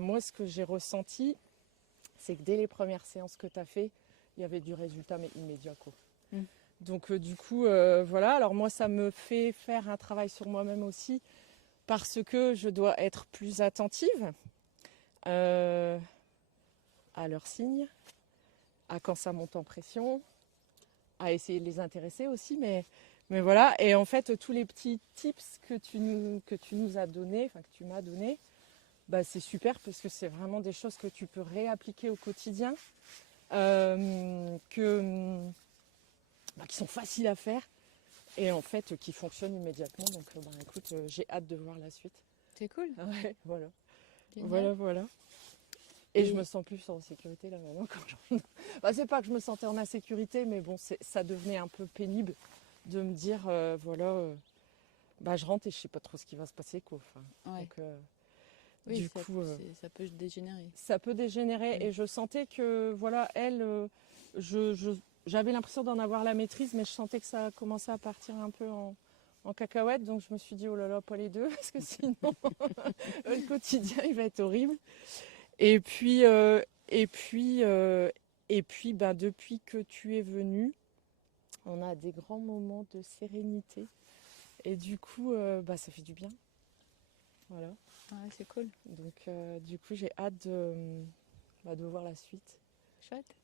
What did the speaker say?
moi, ce que j'ai ressenti, c'est que dès les premières séances que tu as fait, il y avait du résultat mais immédiat, quoi. Mm. Donc du coup, voilà. Alors moi, ça me fait faire un travail sur moi-même aussi parce que je dois être plus attentive euh, à leurs signes, à quand ça monte en pression, à essayer de les intéresser aussi. Mais voilà. Et en fait, tous les petits tips que tu nous as donnés, enfin que tu m'as donné, bah, c'est super parce que c'est vraiment des choses que tu peux réappliquer au quotidien, qui sont faciles à faire et en fait qui fonctionnent immédiatement. Donc écoute, j'ai hâte de voir la suite. C'est cool. Ouais, voilà. Génial. Voilà. Et je me Et sens plus en sécurité là maintenant quand je... Bah, c'est pas que je me sentais en insécurité, mais bon, ça devenait un peu pénible de me dire, je rentre et je sais pas trop ce qui va se passer, quoi. Enfin, ouais. donc, Oui, du coup, ça peut dégénérer. ça peut dégénérer. Mm. Et je sentais que, voilà, elle, j'avais l'impression d'en avoir la maîtrise, mais je sentais que ça commençait à partir un peu en cacahuète. Donc je me suis dit, oh là là, pas les deux, parce que sinon, le quotidien, il va être horrible. Et puis, euh, et puis, euh, et puis depuis que tu es venu, on a des grands moments de sérénité. Et du coup, ça fait du bien. Voilà. Ouais, c'est cool. Donc, du coup, j'ai hâte de voir la suite. Chouette.